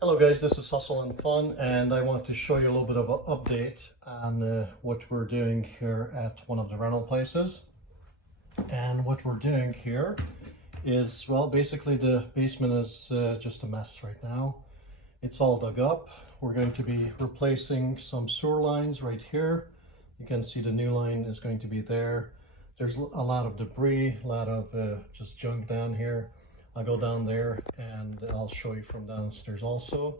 Hello guys, this is Hustle and Fun, and I want to show you a little bit of an update on what we're doing here at one of the rental places. And what we're doing here is, well, basically the basement is just a mess right now. It's all dug up. We're going to be replacing some sewer lines right here. You can see the new line is going to be there. There's a lot of debris, a lot of just junk down here. I'll go down there and I'll show you from downstairs also.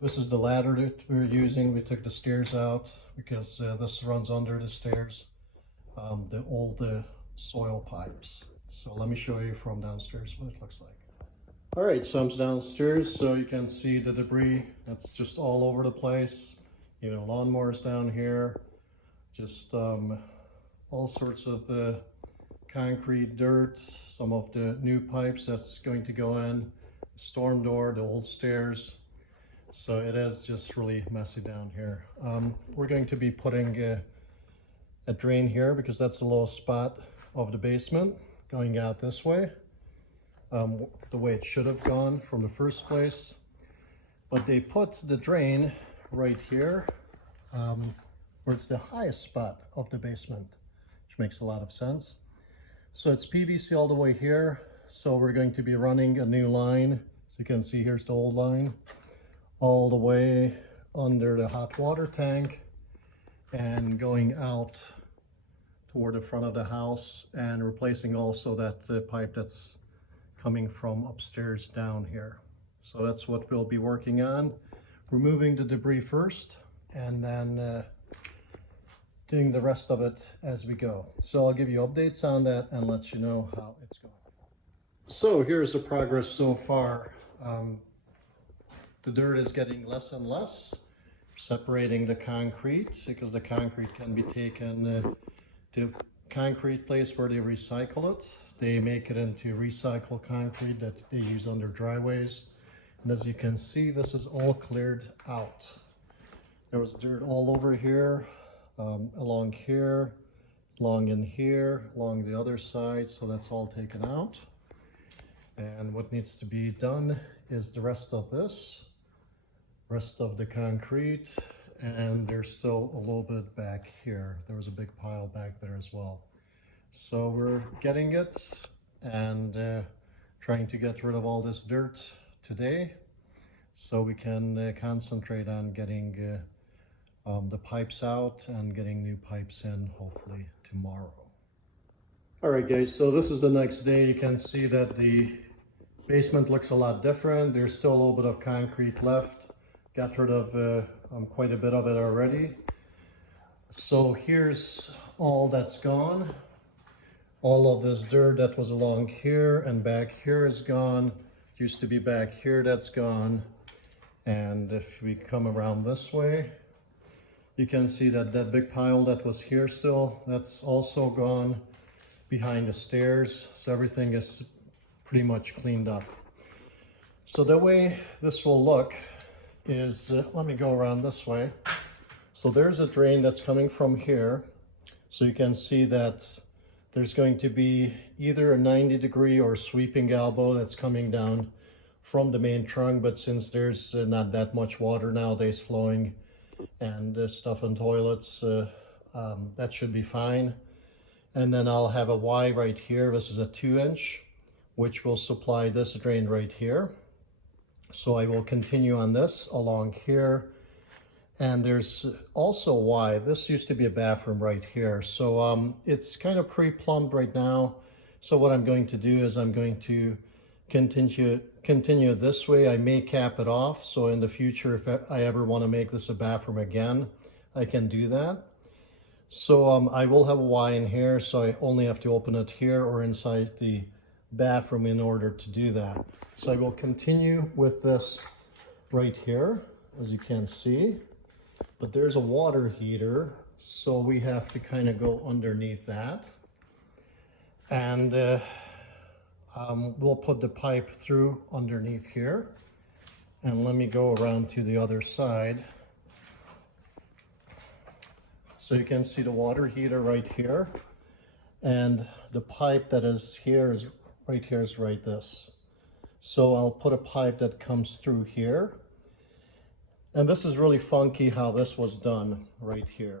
This is the ladder that we're using. We took the stairs out because this runs under the stairs, the old soil pipes. So let me show you from downstairs what it looks like. All right, so I'm downstairs, so you can see the debris that's just all over the place. You know, lawnmowers down here, just all sorts of concrete, dirt, some of the new pipes that's going to go in, storm door, the old stairs. So it is just really messy down here. We're going to be putting a drain here because that's the lowest spot of the basement going out this way, the way it should have gone from the first place. But they put the drain right here where it's the highest spot of the basement, which makes a lot of sense. So it's PVC all the way here. So we're going to be running a new line. So you can see here's the old line all the way under the hot water tank and going out toward the front of the house and replacing also that pipe that's coming from upstairs down here. So that's what we'll be working on. Removing the debris first and then doing the rest of it as we go. So I'll give you updates on that and let you know how it's going. So here's the progress so far. The dirt is getting less and less, separating the concrete because the concrete can be taken to concrete place where they recycle it. They make it into recycled concrete that they use under driveways. And as you can see, this is all cleared out. There was dirt all over here. Along here, along in here, along the other side, so that's all taken out. And what needs to be done is the rest of this, rest of the concrete, and there's still a little bit back here. There was a big pile back there as well. So we're getting it and trying to get rid of all this dirt today so we can concentrate on getting the pipes out and getting new pipes in hopefully tomorrow. All right guys, so this is the next day. You can see that the basement looks a lot different. There's still a little bit of concrete left. Got rid of quite a bit of it already. So here's all that's gone. All of this dirt that was along here and back here is gone. Used to be back here, that's gone. And if we come around this way, you can see that that big pile that was here still, that's also gone behind the stairs. So everything is pretty much cleaned up. So the way this will look is, let me go around this way. So there's a drain that's coming from here. So you can see that there's going to be either a 90-degree or sweeping elbow that's coming down from the main trunk. But since there's not that much water nowadays flowing, and stuff in toilets, that should be fine. And then I'll have a Y right here. This is a 2-inch, which will supply this drain right here. So I will continue on this along here. And there's also Y. This used to be a bathroom right here. So it's kind of pre-plumbed right now. So what I'm going to do is I'm going to continue this way. I may cap it off, so in the future if I ever want to make this a bathroom again, I can do that. So I will have a Y in here, so I only have to open it here or inside the bathroom in order to do that. So I will continue with this right here, as you can see, but there's a water heater, so we have to kind of go underneath that. And we'll put the pipe through underneath here. And let me go around to the other side. So you can see the water heater right here. And the pipe that is here is right here is right this. So I'll put a pipe that comes through here And this is really funky how this was done right here.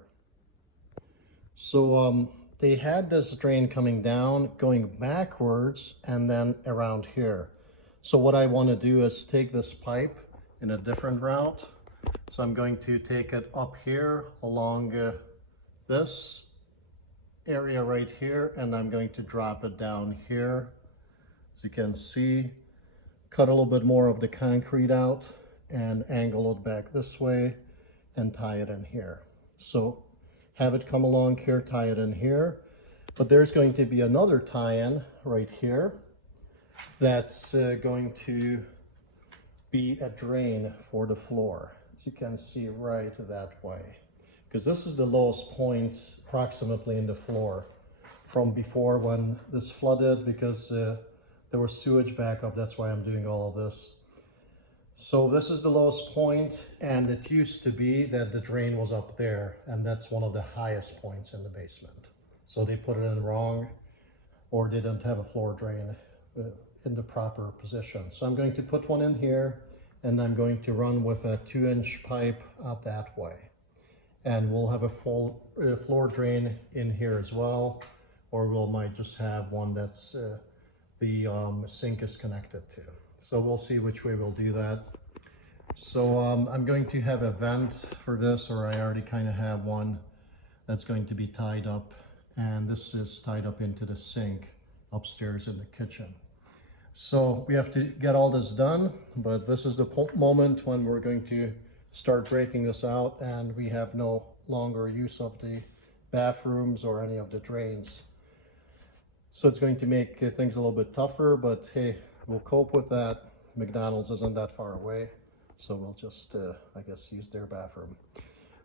So they had this drain coming down, going backwards, and then around here. So what I want to do is take this pipe in a different route. So I'm going to take it up here along this area right here, and I'm going to drop it down here. As you can see, cut a little bit more of the concrete out and angle it back this way and tie it in here. So have it come along here, tie it in here. But there's going to be another tie-in right here that's going to be a drain for the floor. As you can see right that way. Because this is the lowest point approximately in the floor from before when this flooded, because there was sewage backup. That's why I'm doing all of this. So this is the lowest point, and it used to be that the drain was up there, and that's one of the highest points in the basement. So they put it in wrong, or they didn't have a floor drain in the proper position. So I'm going to put one in here, and I'm going to run with a 2-inch pipe out that way. And we'll have a full floor drain in here as well, or we might just have one that's the sink is connected to. So we'll see which way we'll do that. So I'm going to have a vent for this, or I already kind of have one that's going to be tied up, and this is tied up into the sink upstairs in the kitchen. So we have to get all this done, but this is the moment when we're going to start breaking this out, and we have no longer use of the bathrooms or any of the drains. So it's going to make things a little bit tougher, but hey, we'll cope with that. McDonald's isn't that far away, so we'll just, I guess, use their bathroom.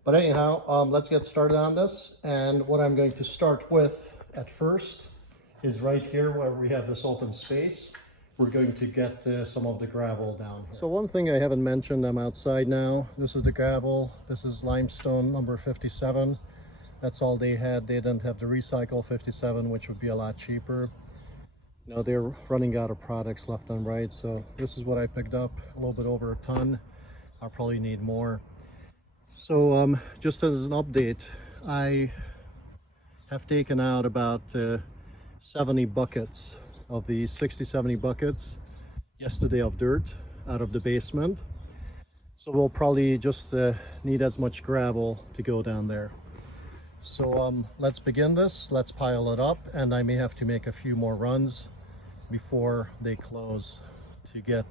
But anyhow, let's get started on this. And what I'm going to start with at first is right here where we have this open space. We're going to get some of the gravel down here. So one thing I haven't mentioned, I'm outside now. This is the gravel. This is limestone number 57. That's all they had. They didn't have the recycle 57, which would be a lot cheaper. Now they're running out of products left and right. So this is what I picked up, a little bit over a ton. I'll probably need more. So just as an update, I have taken out about 70 buckets of these 60-70 buckets yesterday of dirt out of the basement. So we'll probably just need as much gravel to go down there. So let's begin this, let's pile it up, and I may have to make a few more runs before they close to get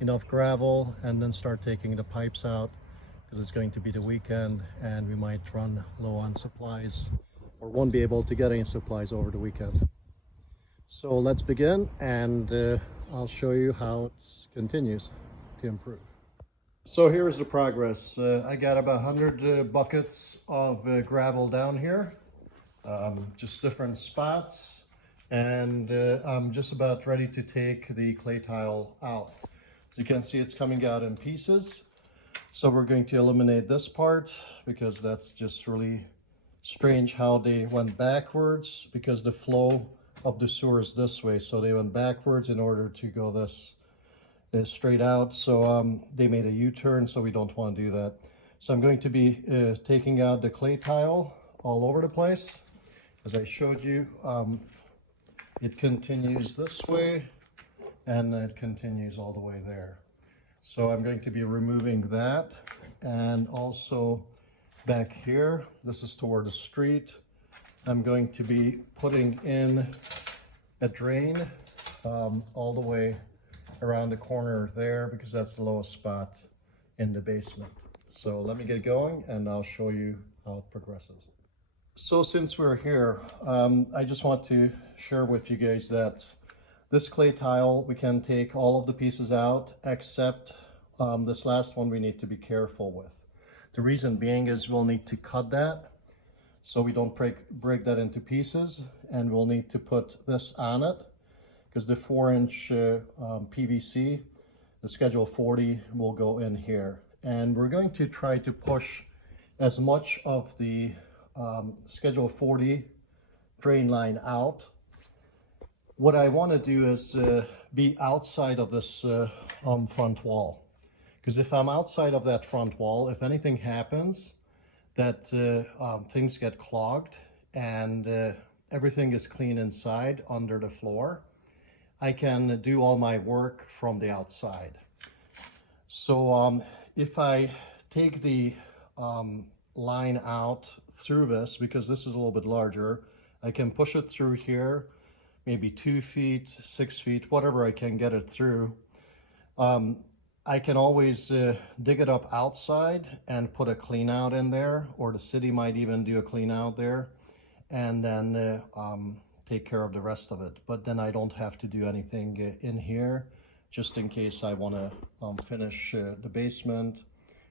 enough gravel, and then start taking the pipes out, because it's going to be the weekend and we might run low on supplies or won't be able to get any supplies over the weekend. So let's begin, and I'll show you how it continues to improve. So here's the progress. I got about 100 buckets of gravel down here, just different spots, and I'm just about ready to take the clay tile out. As you can see, it's coming out in pieces. So we're going to eliminate this part, because that's just really strange how they went backwards, because the flow of the sewer is this way, so they went backwards in order to go this straight out. So they made a U-turn, so we don't want to do that. So I'm going to be taking out the clay tile all over the place. As I showed you, it continues this way, and it continues all the way there. So I'm going to be removing that, and also back here, this is toward the street, I'm going to be putting in a drain all the way around the corner there, because that's the lowest spot in the basement. So let me get going, and I'll show you how it progresses. So since we're here, I just want to share with you guys that this clay tile, we can take all of the pieces out, except this last one we need to be careful with. The reason being is we'll need to cut that so we don't break that into pieces, and we'll need to put this on it, because the 4-inch PVC, the schedule 40, will go in here. And we're going to try to push as much of the schedule 40 drain line out. What I want to do is be outside of this front wall, Because if I'm outside of that front wall, if anything happens, that things get clogged and everything is clean inside under the floor, I can do all my work from the outside. So if I take the line out through this, because this is a little bit larger, I can push it through here, maybe 2 feet, 6 feet, whatever I can get it through. I can always dig it up outside and put a clean out in there, or the city might even do a clean out there, and then take care of the rest of it. But then I don't have to do anything in here, just in case I want to finish the basement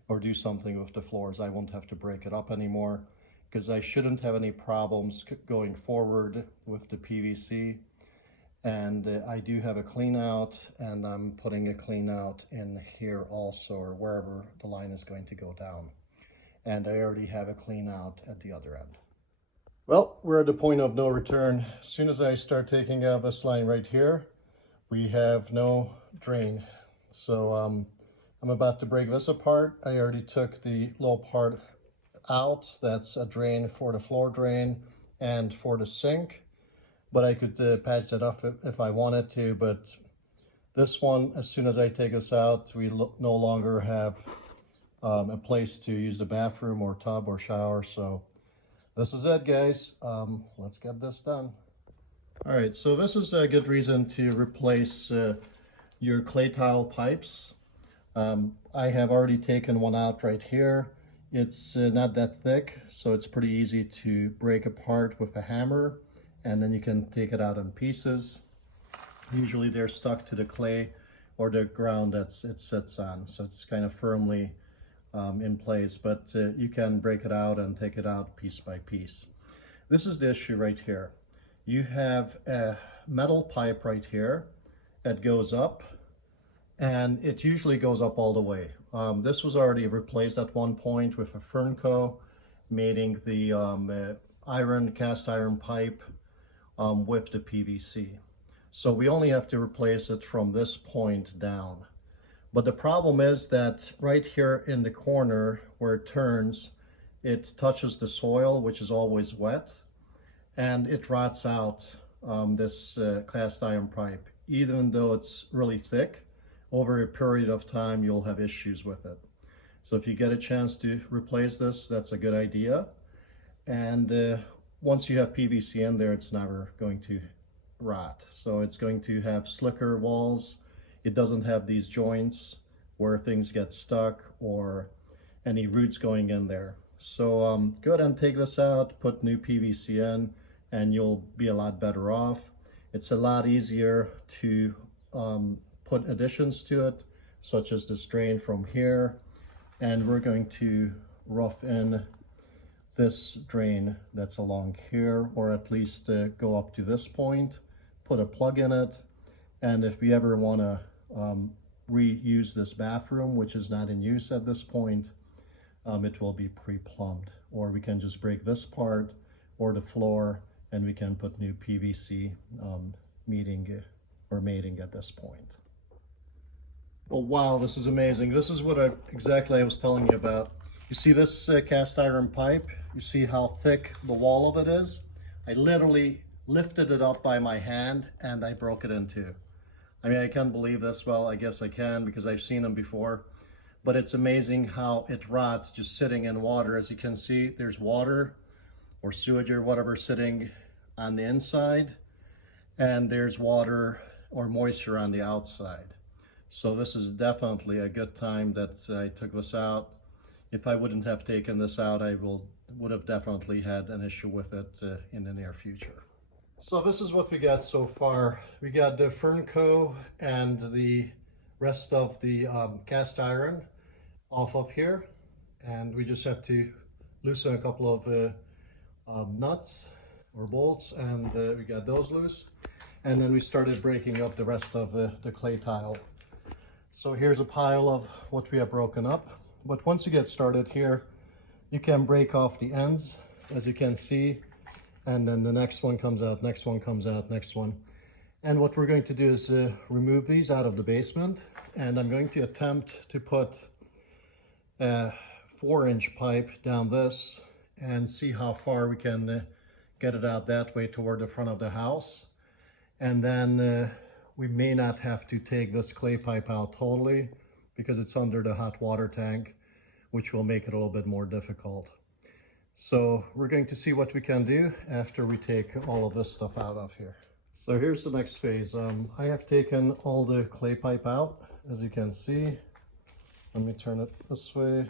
or do something with the floors. I won't have to break it up anymore, because I shouldn't have any problems going forward with the PVC. And I do have a clean out, and I'm putting a clean out in here also, or wherever the line is going to go down. And I already have a clean out at the other end. Well, we're at the point of no return. As soon as I start taking out this line right here, we have no drain. So I'm about to break this apart. I already took the little part out. That's a drain for the floor drain and for the sink. But I could patch that up if I wanted to. But this one, as soon as I take this out, we no longer have a place to use the bathroom or tub or shower. So this is it, guys. Let's get this done. All right, so this is a good reason to replace your clay tile pipes. I have already taken one out right here. It's not that thick, so it's pretty easy to break apart with a hammer, and then you can take it out in pieces. Usually they're stuck to the clay or the ground that it sits on, so it's kind of firmly in place, but you can break it out and take it out piece by piece. This is the issue right here. You have a metal pipe right here that goes up, and it usually goes up all the way. This was already replaced at one point with a Fernco, mating the cast iron pipe with the PVC. So we only have to replace it from this point down. But the problem is that right here in the corner where it turns, it touches the soil, which is always wet, and it rots out this cast iron pipe. Even though it's really thick, over a period of time you'll have issues with it. So if you get a chance to replace this, that's a good idea. And once you have PVC in there, it's never going to rot. So it's going to have slicker walls. It doesn't have these joints where things get stuck or any roots going in there. So go ahead and take this out, put new PVC in, and you'll be a lot better off. It's a lot easier to put additions to it, such as this drain from here. And we're going to rough in this drain that's along here, or at least go up to this point, put a plug in it. And if we ever want to reuse this bathroom, which is not in use at this point, it will be pre-plumbed. Or we can just break this part or the floor, and we can put new PVC mating at this point. Oh wow, this is amazing. This is what exactly I was telling you about. You see this cast iron pipe? You see how thick the wall of it is? I literally lifted it up by my hand and I broke it in two. I mean, I can't believe this. Well, I guess I can, because I've seen them before. But it's amazing how it rots just sitting in water. As you can see, there's water or sewage or whatever sitting on the inside, and there's water or moisture on the outside. So this is definitely a good time that I took this out. If I wouldn't have taken this out, I would have definitely had an issue with it in the near future. So this is what we got so far. We got the Fernco and the rest of the cast iron off of here, and we just have to loosen a couple of nuts or bolts, and we got those loose. And then we started breaking up the rest of the clay tile. So here's a pile of what we have broken up. But once you get started here, you can break off the ends, as you can see, and then the next one comes out, next one comes out, next one. And what we're going to do is remove these out of the basement, and I'm going to attempt to put a 4-inch pipe down this and see how far we can get it out that way toward the front of the house. And then we may not have to take this clay pipe out totally because it's under the hot water tank, which will make it a little bit more difficult. So we're going to see what we can do after we take all of this stuff out of here. So here's the next phase. I have taken all the clay pipe out, as you can see. Let me turn it this way.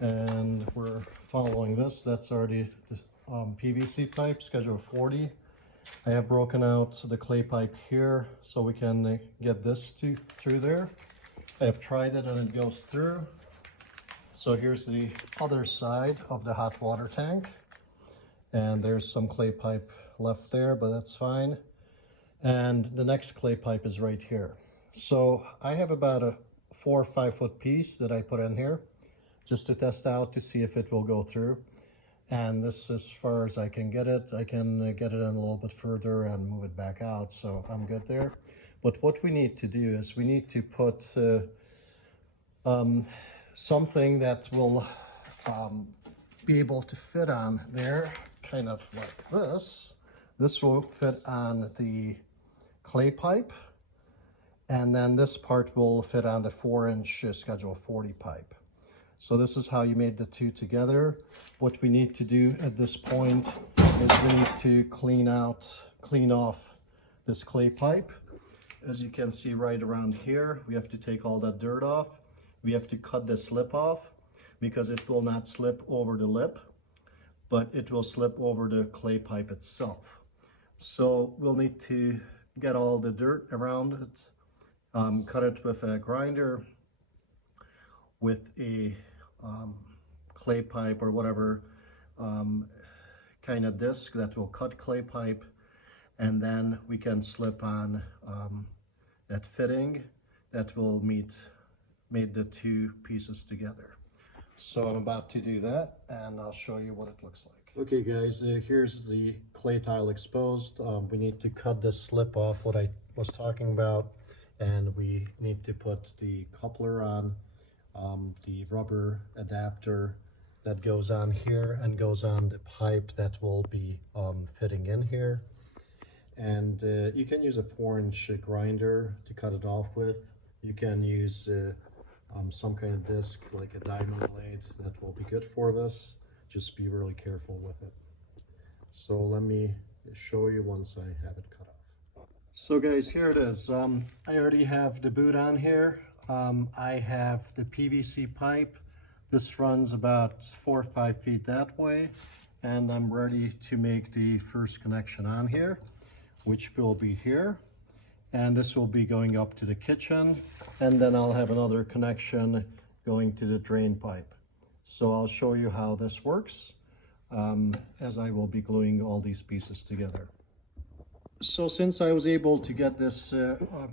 And we're following this. That's already the PVC pipe, schedule 40. I have broken out the clay pipe here so we can get this through there. I have tried it and it goes through. So here's the other side of the hot water tank. And there's some clay pipe left there, but that's fine. And the next clay pipe is right here. So I have about a 4 or 5 foot piece that I put in here just to test out to see if it will go through. And this, as far as I can get it, I can get it in a little bit further and move it back out, so I'm good there. But what we need to do is we need to put something that will be able to fit on there, kind of like this. This will fit on the clay pipe, and then this part will fit on the 4-inch schedule 40 pipe. So this is how you made the two together. What we need to do at this point is we need to clean off this clay pipe. As you can see right around here, we have to take all that dirt off. We have to cut the slip off because it will not slip over the lip, but it will slip over the clay pipe itself. So we'll need to get all the dirt around it, cut it with a grinder, with a clay pipe or whatever kind of disc that will cut clay pipe, and then we can slip on that fitting that will made the two pieces together. So I'm about to do that and I'll show you what it looks like. Okay guys, here's the clay tile exposed. We need to cut this slip off, what I was talking about, and we need to put the coupler on, the rubber adapter that goes on here and goes on the pipe that will be fitting in here. And you can use a 4-inch grinder to cut it off with. You can use some kind of disc like a diamond blade that will be good for this. Just be really careful with it. So let me show you once I have it cut off. So guys, here it is. I already have the boot on here. I have the PVC pipe. This runs about 4 or 5 feet that way, and I'm ready to make the first connection on here, which will be here. And this will be going up to the kitchen, and then I'll have another connection going to the drain pipe. So I'll show you how this works as I will be gluing all these pieces together. So since I was able to get this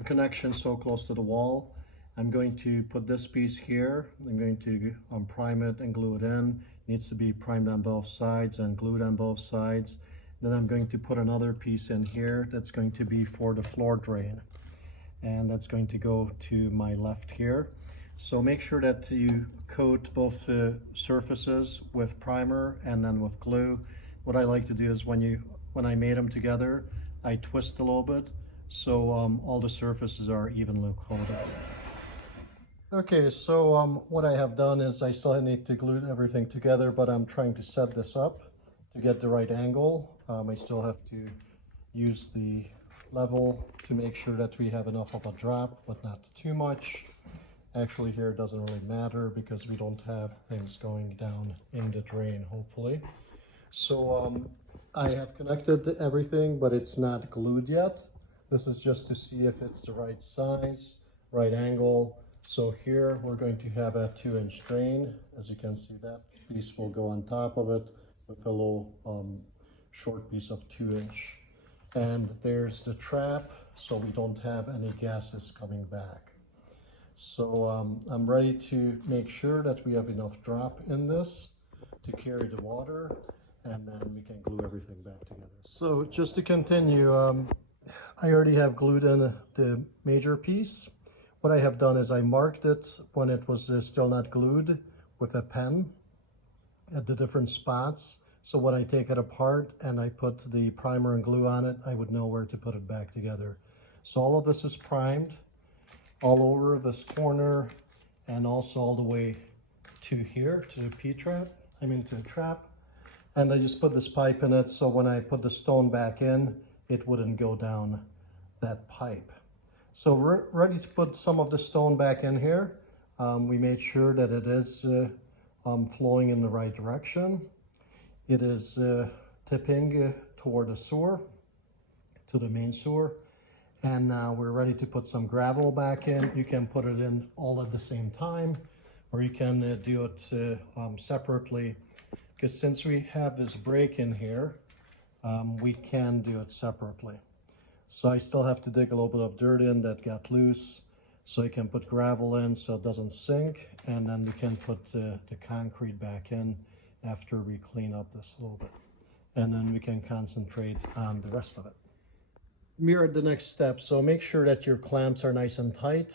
connection so close to the wall, I'm going to put this piece here. I'm going to prime it and glue it in. It needs to be primed on both sides and glued on both sides. Then I'm going to put another piece in here that's going to be for the floor drain, and that's going to go to my left here. So make sure that you coat both surfaces with primer and then with glue. What I like to do is when I made them together, I twist a little bit so all the surfaces are evenly coated. Okay, so what I have done is I still need to glue everything together, but I'm trying to set this up to get the right angle. I still have to use the level to make sure that we have enough of a drop, but not too much. Actually here it doesn't really matter because we don't have things going down in the drain, hopefully. So I have connected everything, but it's not glued yet. This is just to see if it's the right size, right angle. So here we're going to have a 2-inch drain. As you can see, that piece will go on top of it with a little short piece of 2-inch. And there's the trap, so we don't have any gases coming back. So I'm ready to make sure that we have enough drop in this to carry the water, and then we can glue everything back together. So just to continue, I already have glued in the major piece. What I have done is I marked it when it was still not glued with a pen at the different spots. So when I take it apart and I put the primer and glue on it, I would know where to put it back together. So all of this is primed all over this corner and also all the way to here, to the P-trap, to the trap. And I just put this pipe in it so when I put the stone back in, it wouldn't go down that pipe. So we're ready to put some of the stone back in here. We made sure that it is flowing in the right direction. It is tipping toward the sewer, to the main sewer. And now we're ready to put some gravel back in. You can put it in all at the same time, or you can do it separately. Because since we have this break in here, we can do it separately. So I still have to dig a little bit of dirt in that got loose, so you can put gravel in so it doesn't sink, and then we can put the concrete back in after we clean up this a little bit. And then we can concentrate on the rest of it. We're at the next step, so make sure that your clamps are nice and tight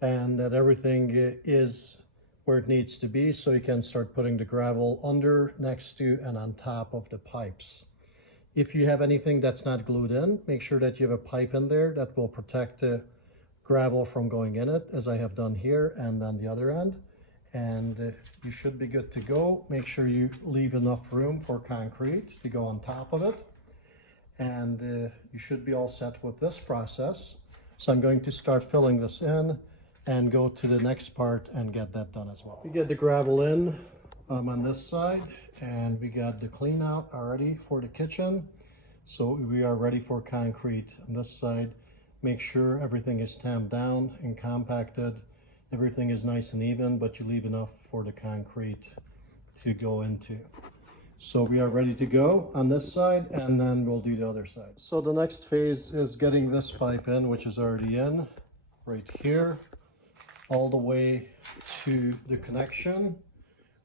and that everything is where it needs to be, so you can start putting the gravel under, next to, and on top of the pipes. If you have anything that's not glued in, make sure that you have a pipe in there that will protect the gravel from going in it, as I have done here and on the other end. And you should be good to go. Make sure you leave enough room for concrete to go on top of it. And you should be all set with this process. So I'm going to start filling this in and go to the next part and get that done as well. We get the gravel in on this side, and we got the clean out already for the kitchen. So we are ready for concrete on this side. Make sure everything is tamped down and compacted. Everything is nice and even, but you leave enough for the concrete to go into. So we are ready to go on this side, and then we'll do the other side. So the next phase is getting this pipe in, which is already in right here, all the way to the connection,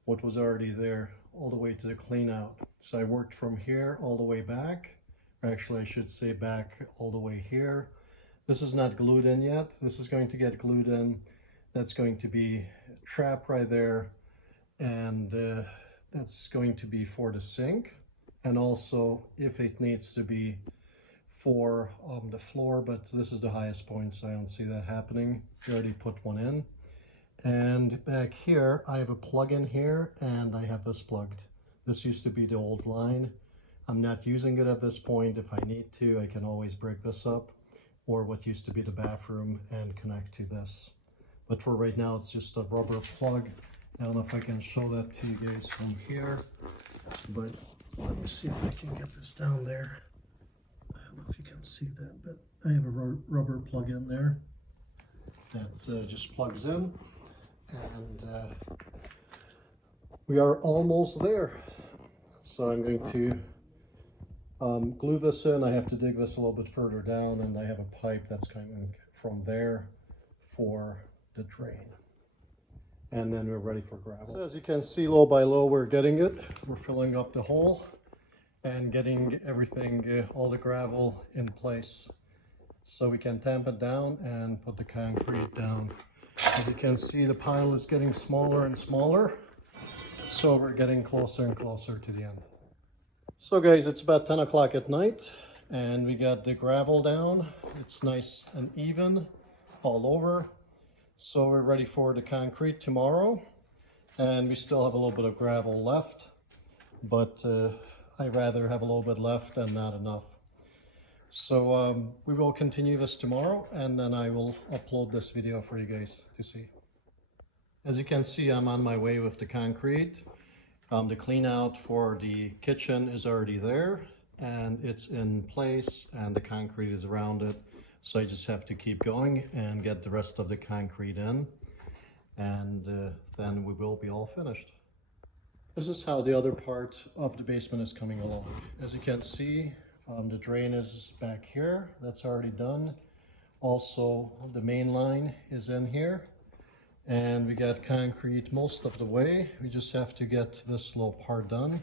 what was already there, all the way to the clean out. So I worked from here all the way back, or actually I should say back all the way here. This is not glued in yet. This is going to get glued in. That's going to be a trap right there, and that's going to be for the sink, and also if it needs to be for the floor, but this is the highest point, so I don't see that happening. We already put one in. And back here, I have a plug in here, and I have this plugged. This used to be the old line. I'm not using it at this point. If I need to, I can always break this up, or what used to be the bathroom, and connect to this. But for right now, it's just a rubber plug. I don't know if I can show that to you guys from here, but let me see if I can get this down there. I don't know if you can see that, but I have a rubber plug in there that just plugs in, and we are almost there. So I'm going to glue this in. I have to dig this a little bit further down, and I have a pipe that's coming from there for the drain. And then we're ready for gravel. So as you can see, little by little, we're getting it. We're filling up the hole and getting everything, all the gravel in place. So we can tamp it down and put the concrete down. As you can see, the pile is getting smaller and smaller. So we're getting closer and closer to the end. So guys, it's about 10 o'clock at night, and we got the gravel down. It's nice and even all over. So we're ready for the concrete tomorrow, and we still have a little bit of gravel left, but I'd rather have a little bit left than not enough. So we will continue this tomorrow, and then I will upload this video for you guys to see. As you can see, I'm on my way with the concrete. The clean out for the kitchen is already there, and it's in place, and the concrete is around it. So I just have to keep going and get the rest of the concrete in, and then we will be all finished. This is how the other part of the basement is coming along. As you can see, the drain is back here. That's already done. Also, the main line is in here, and we got concrete most of the way. We just have to get this little part done,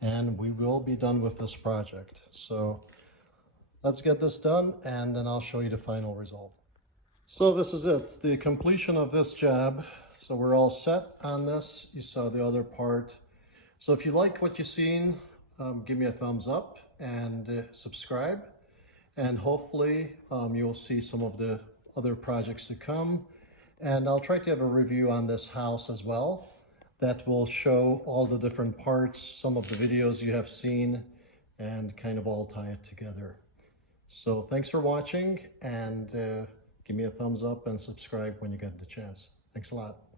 and we will be done with this project. So let's get this done and then I'll show you the final result. So this is it, the completion of this job. So we're all set on this. You saw the other part. So if you like what you've seen, give me a thumbs up and subscribe. And hopefully you'll see some of the other projects to come. And I'll try to have a review on this house as well that will show all the different parts, some of the videos you have seen, and kind of all tie it together. So thanks for watching, and give me a thumbs up and subscribe when you get the chance. Thanks a lot.